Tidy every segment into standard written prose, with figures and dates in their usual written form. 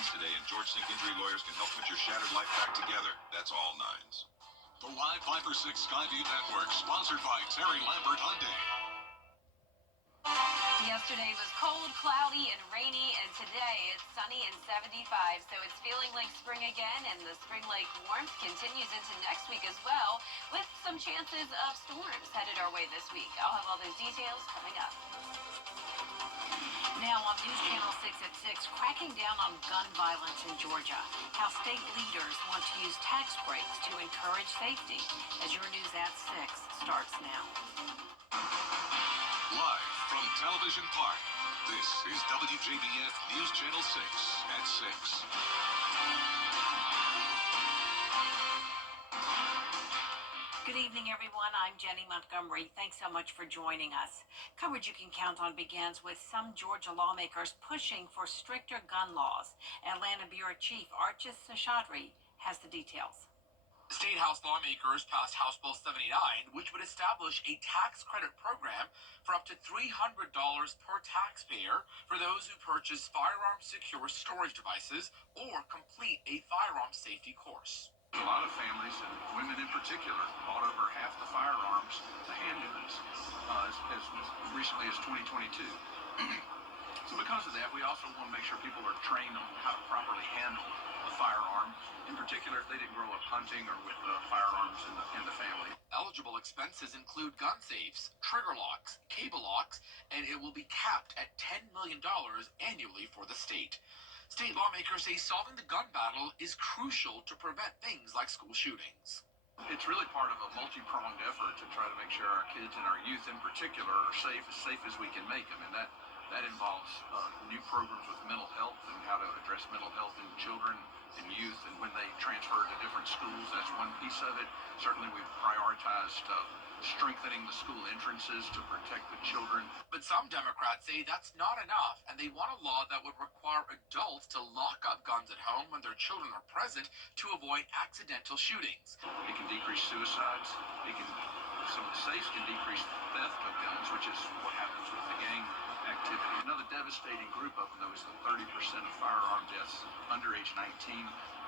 nines today, and George Sink Injury Lawyers can help put your shattered life back together. That's all nines. The Live 5 for 6 Skyview Network, sponsored by Terry Lambert Hyundai. Yesterday was cold, cloudy, and rainy, and today it's sunny and 75, so it's feeling like spring again, and the spring-like warmth continues into next week as well, with some chances of storms headed our way this week. I'll have all those details coming up. Now on News Channel 6 at 6, cracking down on gun violence in Georgia. How state leaders want to use tax breaks to encourage safety. As your News at 6 starts now. Live from Television Park, this is WJBF News Channel 6 at 6. Good evening, everyone. I'm Jenny Montgomery. Thanks so much for joining us. Coverage you can count on begins with some Georgia lawmakers pushing for stricter gun laws. Atlanta Bureau Chief Archit Seshadri has the details. State House lawmakers passed House Bill 79, which would establish a tax credit program for up to $300 per taxpayer for those who purchase firearm secure storage devices or complete a firearm safety course. A lot of families, and women in particular, bought over half the firearms, the handguns, as recently as 2022. So because of that, we also want to make sure people are trained on how to properly handle a firearm, in particular if they didn't grow up hunting or with firearms in the family. Eligible expenses include gun safes, trigger locks, cable locks, and it will be capped at $10 million annually for the state. State lawmakers say solving the gun battle is crucial to prevent things like school shootings. It's really part of a multi-pronged effort to try to make sure our kids and our youth in particular are safe as we can make them, and that involves new programs with mental health and how to address mental health in children and youth, and when they transfer to different schools, that's one piece of it. Certainly we've prioritized strengthening the school entrances to protect the children. But some Democrats say that's not enough, and they want a law that would require adults to lock up guns at home when their children are present to avoid accidental shootings. It can decrease suicides. Some of the safes can decrease theft of guns, which is what happens with the gang activity. Another devastating group of them, though, is the 30% of firearm deaths under age 19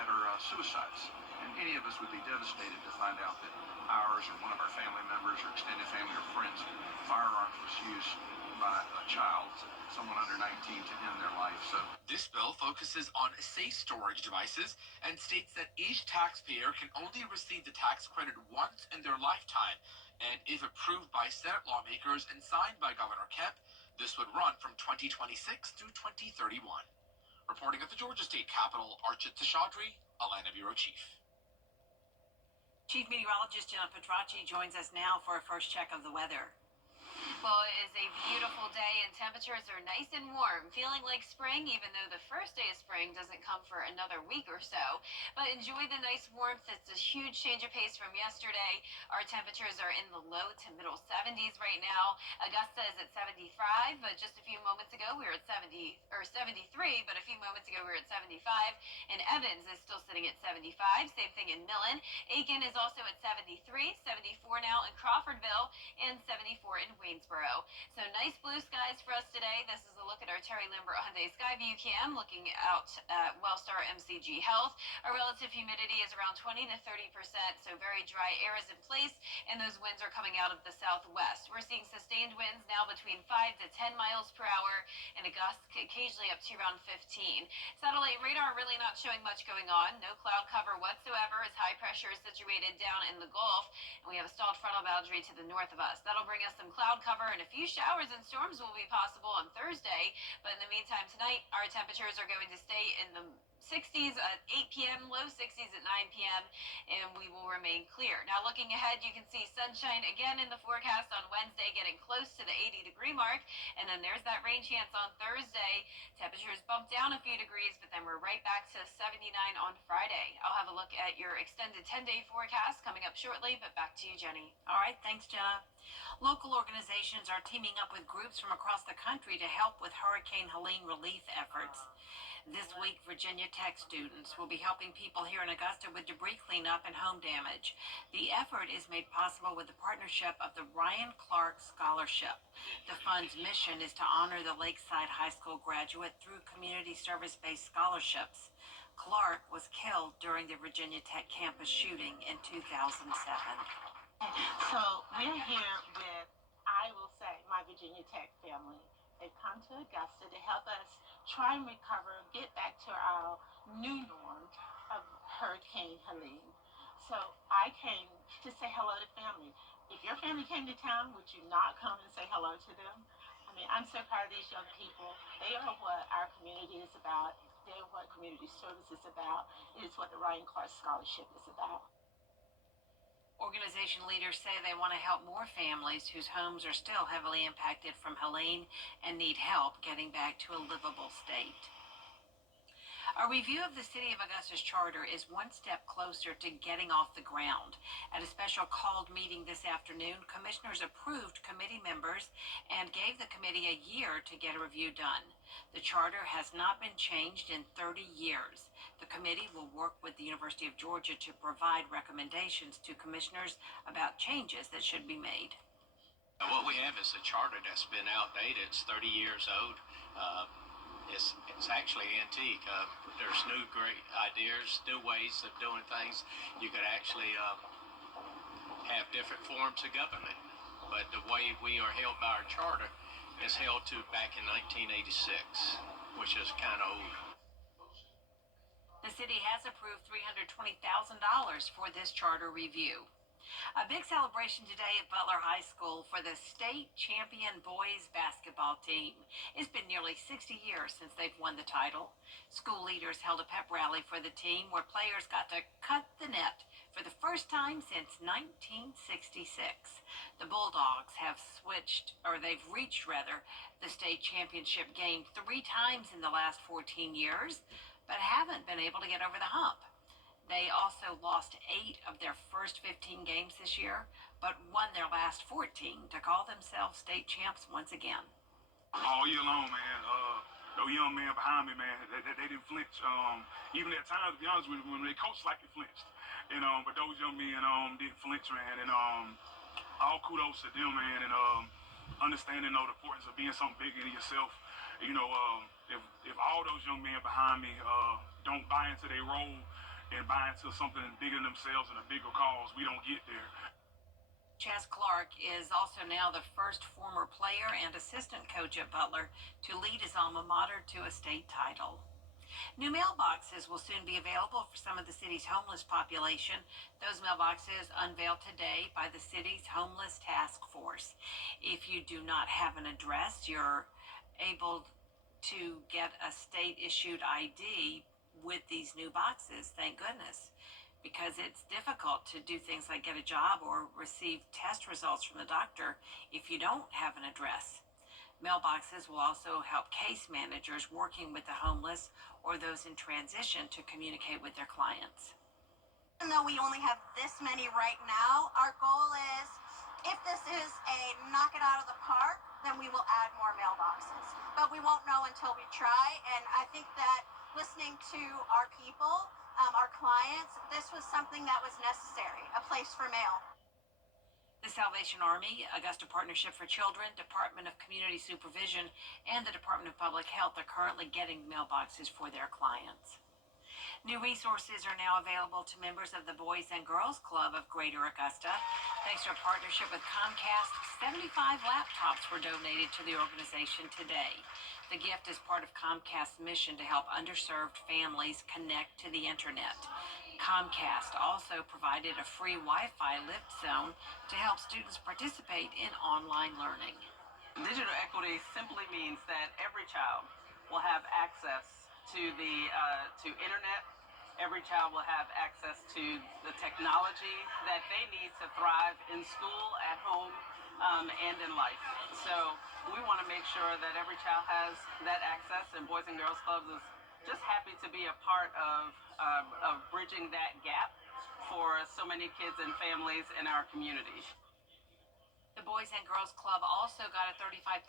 that are suicides. And any of us would be devastated to find out that ours or one of our family members or extended family or friends, firearms was used by a child, someone under 19, to end their life. So this bill focuses on safe storage devices and states that each taxpayer can only receive the tax credit once in their lifetime. And if approved by Senate lawmakers and signed by Governor Kemp, this would run from 2026 through 2031. Reporting at the Georgia State Capitol, Archit Seshadri, Atlanta Bureau Chief. Chief Meteorologist Jenna Petracci joins us now for a first check of the weather. Well, it is a beautiful day and temperatures are nice and warm, feeling like spring, even though the first day of spring doesn't come for another week or so. But enjoy the nice warmth. It's a huge change of pace from yesterday. Our temperatures are in the low to middle 70s right now. Augusta is at 75, but just a few moments ago we were at 73, but a few moments ago we were at 75. And Evans is still sitting at 75. Same thing in Millen. Aiken is also at 73, 74 now in Crawfordville, and 74 in Waynesboro. So nice blue skies for us today. This is a look at our Terry Lambert Hyundai Skyview cam, looking out at Wellstar MCG Health. Our relative humidity is around 20 to 30%, so very dry air is in place, and those winds are coming out of the southwest. We're seeing sustained winds now between 5 to 10 miles per hour, and a gust occasionally up to around 15. Satellite radar really not showing much going on. No cloud cover whatsoever as high pressure is situated down in the Gulf, and we have a stalled frontal boundary to the north of us. That'll bring us some cloud cover, and a few showers and storms will be possible on Thursday. But in the meantime, tonight, our temperatures are going to stay in the 60s at 8 p.m., low 60s at 9 p.m., and we will remain clear. Now, looking ahead, you can see sunshine again in the forecast on Wednesday, getting close to the 80-degree mark, and then there's that rain chance on Thursday. Temperatures bump down a few degrees, but then we're right back to 79 on Friday. I'll have a look at your extended 10-day forecast coming up shortly, but back to you, Jenny. All right, thanks, Jenna. Local organizations are teaming up with groups from across the country to help with Hurricane Helene relief efforts. This week, Virginia Tech students will be helping people here in Augusta with debris cleanup and home damage. The effort is made possible with the partnership of the Ryan Clark Scholarship. The fund's mission is to honor the Lakeside High School graduate through community service-based scholarships. Clark was killed during the Virginia Tech campus shooting in 2007. So we're here with, I will say, my Virginia Tech family. They've come to Augusta to help us try and recover, get back to our new norm of Hurricane Helene. So I came to say hello to family. If your family came to town, would you not come and say hello to them? I mean, I'm so proud of these young people. They are what our community is about. They're what community service is about. It is what the Ryan Clark Scholarship is about. Organization leaders say they want to help more families whose homes are still heavily impacted from Helene and need help getting back to a livable state. A review of the City of Augusta's charter is one step closer to getting off the ground. At a special called meeting this afternoon, commissioners approved committee members and gave the committee a year to get a review done. The charter has not been changed in 30 years. The committee will work with the University of Georgia to provide recommendations to commissioners about changes that should be made. What we have is a charter that's been outdated. It's 30 years old. It's actually antique. There's new great ideas, new ways of doing things. You could actually have different forms of government. But the way we are held by our charter is held to back in 1986, which is kind of old. The city has approved $320,000 for this charter review. A big celebration today at Butler High School for the state champion boys basketball team. It's been nearly 60 years since they've won the title. School leaders held a pep rally for the team where players got to cut the net for the first time since 1966. The Bulldogs have reached the state championship game 3 times in the last 14 years, but haven't been able to get over the hump. They also lost 8 of their first 15 games this year, but won their last 14 to call themselves state champs once again. All year long, man. Those young men behind me, man, they didn't flinch. Even at times, to be honest with you, when they coached like they flinched. But those young men didn't flinch, man. And all kudos to them, man, and understanding the importance of being something bigger than yourself. If all those young men behind me don't buy into their role and buy into something bigger than themselves and a bigger cause, we don't get there. Chaz Clark is also now the first former player and assistant coach at Butler to lead his alma mater to a state title. New mailboxes will soon be available for some of the city's homeless population. Those mailboxes unveiled today by the city's homeless task force. If you do not have an address, you're able to get a state-issued ID with these new boxes, thank goodness, because it's difficult to do things like get a job or receive test results from the doctor if you don't have an address. Mailboxes will also help case managers working with the homeless or those in transition to communicate with their clients. Even though we only have this many right now, our goal is, if this is a knock it out of the park, then we will add more mailboxes. But we won't know until we try, and I think that listening to our people, our clients, this was something that was necessary, a place for mail. The Salvation Army, Augusta Partnership for Children, Department of Community Supervision, and the Department of Public Health are currently getting mailboxes for their clients. New resources are now available to members of the Boys and Girls Club of Greater Augusta. Thanks to a partnership with Comcast, 75 laptops were donated to the organization today. The gift is part of Comcast's mission to help underserved families connect to the internet. Comcast also provided a free Wi-Fi lift zone to help students participate in online learning. Digital equity simply means that every child will have access to the internet. Every child will have access to the technology that they need to thrive in school, at home, and in life. So we want to make sure that every child has that access, and Boys and Girls Clubs is just happy to be a part of bridging that gap for so many kids and families in our community. The Boys and Girls Club also got a $35,000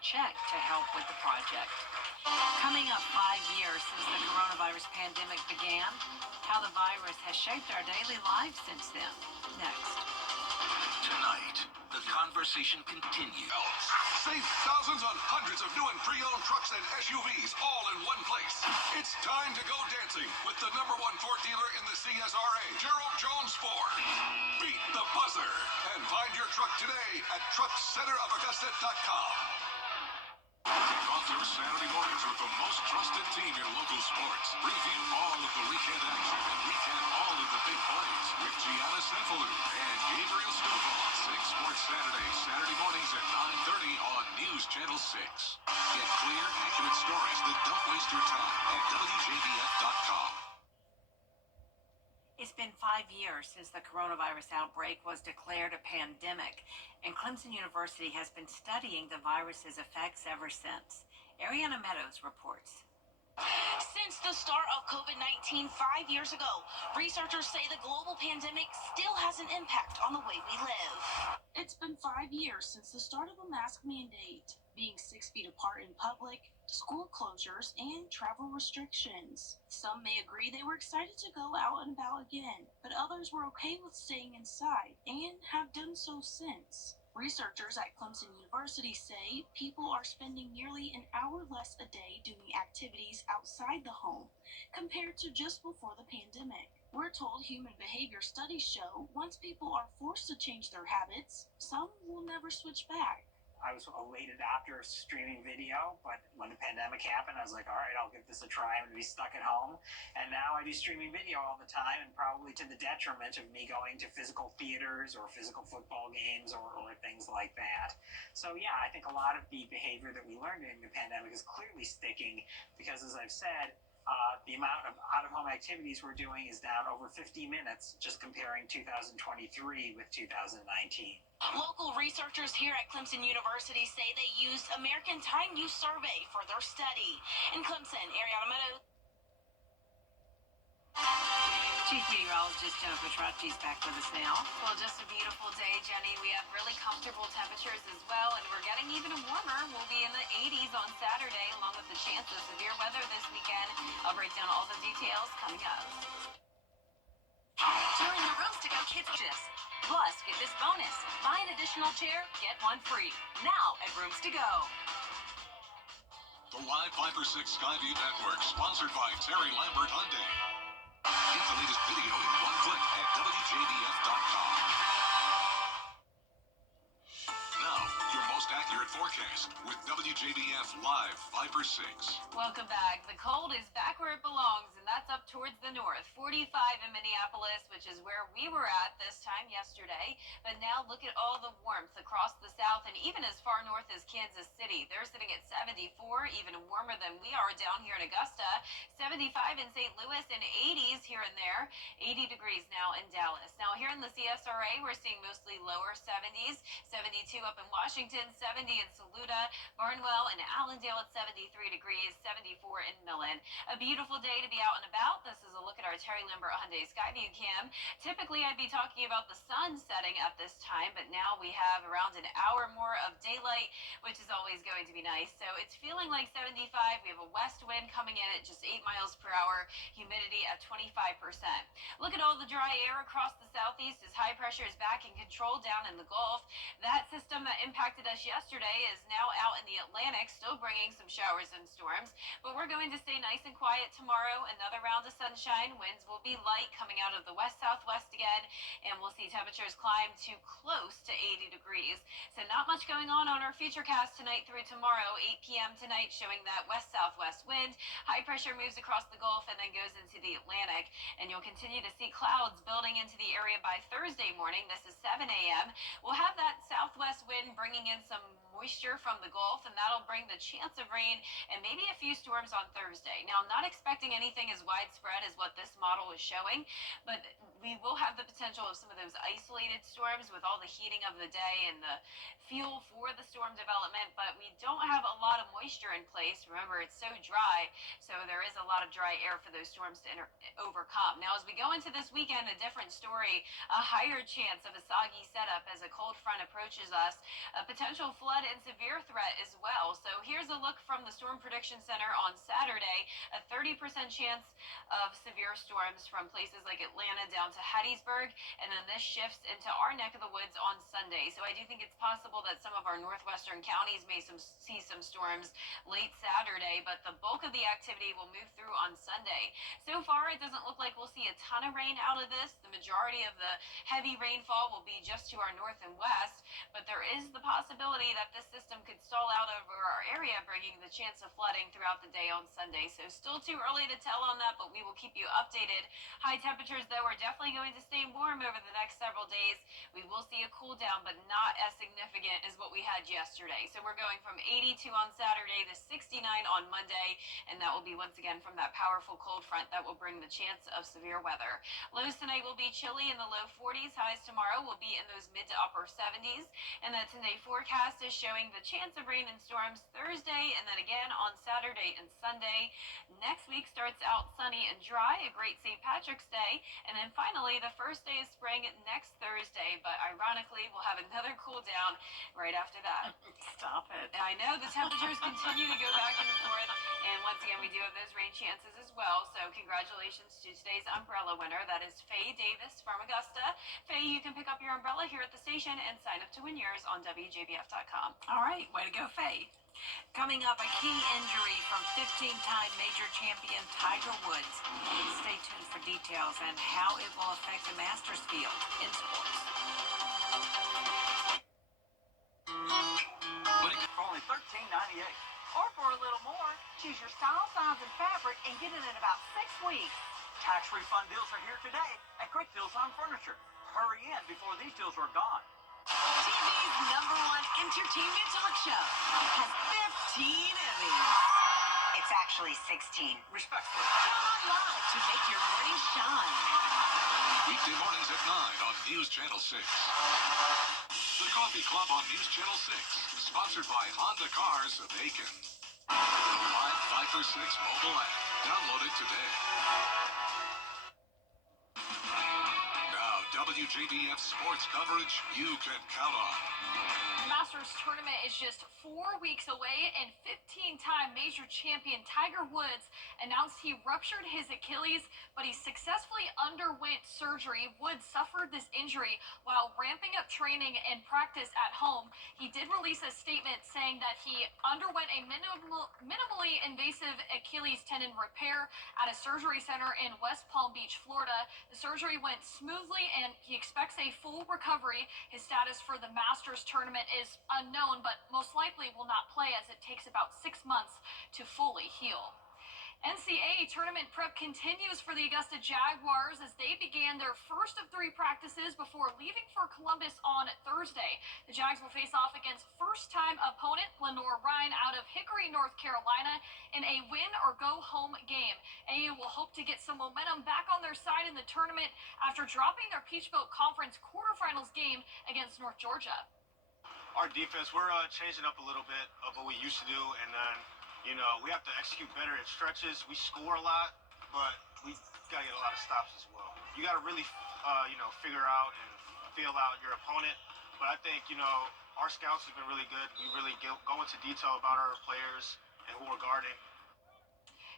check to help with the project. Coming up 5 years how the virus has shaped our daily lives since then. Next. Tonight, the conversation continues. Save thousands on hundreds of new and pre-owned trucks and SUVs all in one place. It's time to go dancing with the #1 Ford dealer in the CSRA, Gerald Jones Ford. Beat the buzzer and find your truck today at truckcenterofaugusta.com. Kick off your Saturday mornings with the most trusted team in local sports. Preview all of the weekend action and recap all of the big plays with Gianna Senfalou and Gabriel Stovall. 6 Sports Saturday, Saturday mornings at 9:30 on News Channel 6. Get clear, accurate stories that don't waste your time at WJBF.com. It's been 5 years since the coronavirus outbreak was declared a pandemic, and Clemson University has been studying the virus's effects ever since. Ariana Meadows reports. Since the start of COVID-19 5 years ago, researchers say the global pandemic still has an impact on the way we live. It's been 5 years since the start of a mask mandate, being 6 feet apart in public, school closures, and travel restrictions. Some may agree they were excited to go out and about again, but others were okay with staying inside and have done so since. Researchers at Clemson University say people are spending nearly an hour less a day doing activities outside the home compared to just before the pandemic. We're told human behavior studies show once people are forced to change their habits, some will never switch back. I was a late adopter of streaming video, but when the pandemic happened, I was like, all right, I'll give this a try. I'm going to be stuck at home. And now I do streaming video all the time, and probably to the detriment of me going to physical theaters or physical football games or things like that. So, yeah, I think a lot of the behavior that we learned during the pandemic is clearly sticking because, as I've said, the amount of out-of-home activities we're doing is down over 50 minutes, just comparing 2023 with 2019. Local researchers here at Clemson University say they used American Time Use Survey for their study. In Clemson, Ariana Meadows. Chief Meteorologist Jennifer Petracci is back with us now. Well, just a beautiful day, Jenny. We have really comfortable temperatures as well, and we're getting even warmer. We'll be in the 80s on Saturday, along with the chance of severe weather this weekend. I'll break down all the details coming up. Join the Rooms to Go Kids Gist. Plus, get this bonus. Buy an additional chair, get one free. Now at Rooms to Go. The Live 5/6 Skyview Network, sponsored by Terry Lambert Hyundai. Get the latest video in one click at WJBF.com. Now, your most accurate forecast with WJBF Live 5/6. Welcome back. The cold is back where it belongs, and that's up towards the north. 45 in Minneapolis, which is where we were at this time yesterday. But now look at all the warmth across the south and even as far north as Kansas City. They're sitting at 74, even warmer than we are down here in Augusta. 75 in St. Louis and 80s here and there. 80 degrees now in Dallas. Now here in the CSRA, we're seeing mostly lower 70s. 72 up in Washington, 70 in Saluda, Barnwell, and Allendale at 73 degrees, 74 in Millen. A beautiful day to be out and about. This is a look at our Terry Lambert Hyundai Skyview Cam. Typically, I'd be talking about the sun setting at this time, but now we have around an hour more of daylight, which is always going to be nice. So it's feeling like 75. We have a west wind coming in at just 8 miles per hour, humidity at 25%. Look at all the dry air across the southeast as high pressure is back in control down in the Gulf. That system that impacted us yesterday is now out in the Atlantic, still bringing some showers and storms, but we're going to stay nice and quiet tomorrow. Another round of sunshine. Winds will be light coming out of the west-southwest again, and we'll see temperatures climb to close to 80 degrees. So not much going on our futurecast tonight through tomorrow. 8 p.m. tonight showing that west-southwest wind. High pressure moves across the Gulf and then goes into the Atlantic, and you'll continue to see clouds building into the area by Thursday morning. This is 7 a.m. We'll have that southwest wind bringing in some moisture from the Gulf, and that'll bring the chance of rain and maybe a few storms on Thursday. Now, I'm not expecting anything as widespread as what this model is showing, but we will have the potential of some of those isolated storms with all the heating of the day and the fuel for the storm development, but we don't have a lot of moisture in place. Remember, it's so dry, so there is a lot of dry air for those storms to overcome. Now, as we go into this weekend, a different story, a higher chance of a soggy setup as a cold front approaches us, a potential flood and severe threat as well. So here's a look from the Storm Prediction Center on Saturday, a 30% chance of severe storms from places like Atlanta down to Hattiesburg, and then this shifts into our neck of the woods on Sunday. So I do think it's possible that some of our northwestern counties may see some storms late Saturday, but the bulk of the activity will move through on Sunday. So far, it doesn't look like we'll see a ton of rain out of this. The majority of the heavy rainfall will be just to our north and west, but there is the possibility that this system could stall out over our area, bringing the chance of flooding throughout the day on Sunday. So still too early to tell on that, but we will keep you updated. High temperatures, though, are definitely going to stay warm over the next several days. We will see a cool down, but not as significant as what we had yesterday. So we're going from 82 on Saturday to 69 on Monday, and that will be once again from that powerful cold front that will bring the chance of severe weather. Lows tonight will be chilly in the low 40s. Highs tomorrow will be in those mid to upper 70s. And that today forecast is showing the chance of rain and storms Thursday, and then again on Saturday and Sunday. Next week starts out sunny and dry, a great St. Patrick's Day, and then finally the first day of spring next Thursday, but ironically we'll have another cool down right after that. Stop it. I know the temperatures continue to go back and forth, and once again we do have those rain chances as well, so congratulations to today's umbrella winner. That is Faye Davis from Augusta. Faye, you can pick up your umbrella here at the station and sign up to win yours on WJBF.com. All right, way to go, Faye. Coming up, a key injury from 15-time major champion Tiger Woods. Stay tuned for details and how it will affect the Masters field in sports. For only $13.98. Or for a little more, choose your style, size, and fabric and get it in about 6 weeks. Tax refund deals are here today at Great Deals on Furniture. Hurry in before these deals are gone. TV's #1 entertainment talk show has 15 Emmys. It's actually 16. Respectfully. Come on live to make your morning shine. Weekday mornings at 9 on News Channel 6. The Coffee Club on News Channel 6, sponsored by Honda Cars of Aiken. The live 5 for 6 mobile app. Download it today. Now, WJBF sports coverage you can count on. The Masters tournament is just 4 weeks away, and 15-time major champion Tiger Woods announced he ruptured his Achilles, but he successfully underwent surgery. Woods suffered this injury while ramping up training and practice at home. He did release a statement saying that he underwent a minimally invasive Achilles tendon repair at a surgery center in West Palm Beach, Florida. The surgery went smoothly, and he expects a full recovery. His status for the Masters tournament is unknown, but most likely will not play as it takes about 6 months to fully heal. NCAA tournament prep continues for the Augusta Jaguars as they began their first of 3 practices before leaving for Columbus on Thursday. The Jags will face off against first-time opponent Lenore Ryan out of Hickory, North Carolina in a win-or-go-home game. AU will hope to get some momentum back on their side in the tournament after dropping their Peach Belt Conference quarterfinals game against North Georgia. Our defense, we're changing up a little bit of what we used to do, and then we have to execute better at stretches. We score a lot, but we got to get a lot of stops as well. You got to really, figure out and feel out your opponent. But I think, our scouts have been really good. We really go into detail about our players and who we're guarding.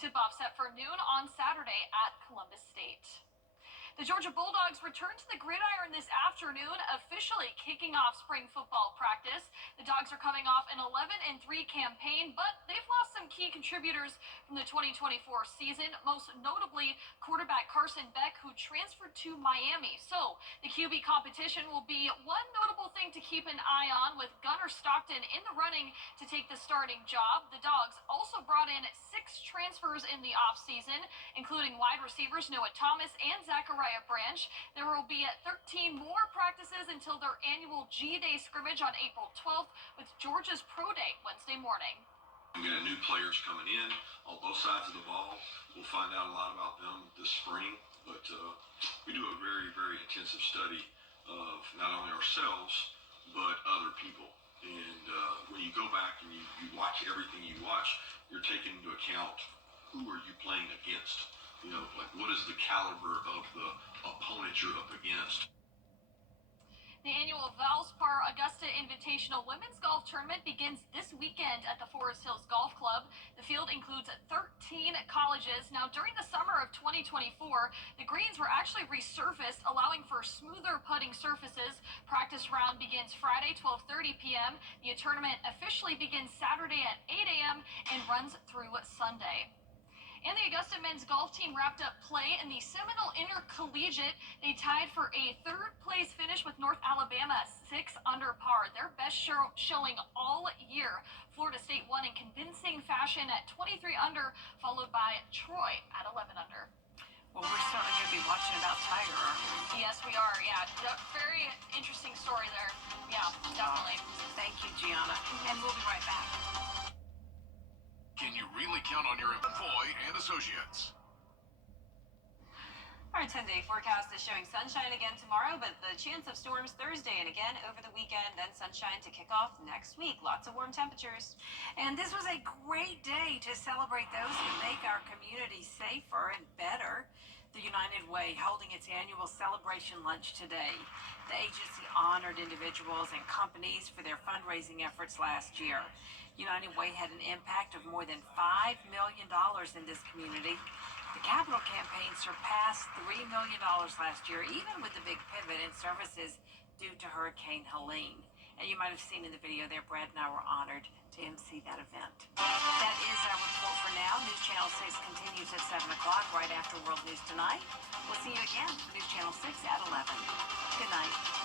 Tip-off set for noon on Saturday at Columbus State. The Georgia Bulldogs return to the gridiron this afternoon, officially kicking off spring football practice. The Dogs are coming off an 11-3 campaign, but they've lost some key contributors from the 2024 season, most notably quarterback Carson Beck, who transferred to Miami. So the QB competition will be one notable thing to keep an eye on, with Gunnar Stockton in the running to take the starting job. The Dogs also brought in 6 transfers in the offseason, including wide receivers Noah Thomas and Zachariah Branch. There will be 13 more practices until their annual G-Day scrimmage on April 12th, with Georgia's Pro Day Wednesday morning. We got new players coming in on both sides of the ball. We'll find out a lot about them this spring, but we do a very, very intensive study of not only ourselves, but other people. And when you go back and you watch everything you watch, you're taking into account who are you playing against. What is the caliber of the opponent you're up against? The annual Valspar Augusta Invitational Women's Golf Tournament begins this weekend at the Forest Hills Golf Club. The field includes 13 colleges. Now, during the summer, summer of 2024, the greens were actually resurfaced, allowing for smoother putting surfaces. Practice round begins Friday, 12:30 p.m. The tournament officially begins Saturday at 8 a.m. and runs through Sunday. And the Augusta men's golf team wrapped up play in the Seminole Intercollegiate. They tied for a third-place finish with North Alabama, 6 under par, their best showing all year. Florida State won in convincing fashion at 23 under, followed by Troy at 11 under. Well, we're certainly going to be watching about Tiger. Yes, we are. Yeah, very interesting story there. Yeah, definitely. Thank you, Gianna. And we'll be right back. Can you really count on your employ and associates? Our 10-day forecast is showing sunshine again tomorrow, but the chance of storms Thursday and again over the weekend, then sunshine to kick off next week. Lots of warm temperatures. And this was a great day to celebrate those who make our community safer and better. The United Way holding its annual celebration lunch today. The agency honored individuals and companies for their fundraising efforts last year. United Way had an impact of more than $5 million in this community. The capital campaign surpassed $3 million last year, even with the big pivot in services due to Hurricane Helene. And you might have seen in the video there, Brad and I were honored to MC that event. That is our report for now. News Channel 6 continues at 7 o'clock, right after World News Tonight. We'll see you again, News Channel 6 at 11. Good night.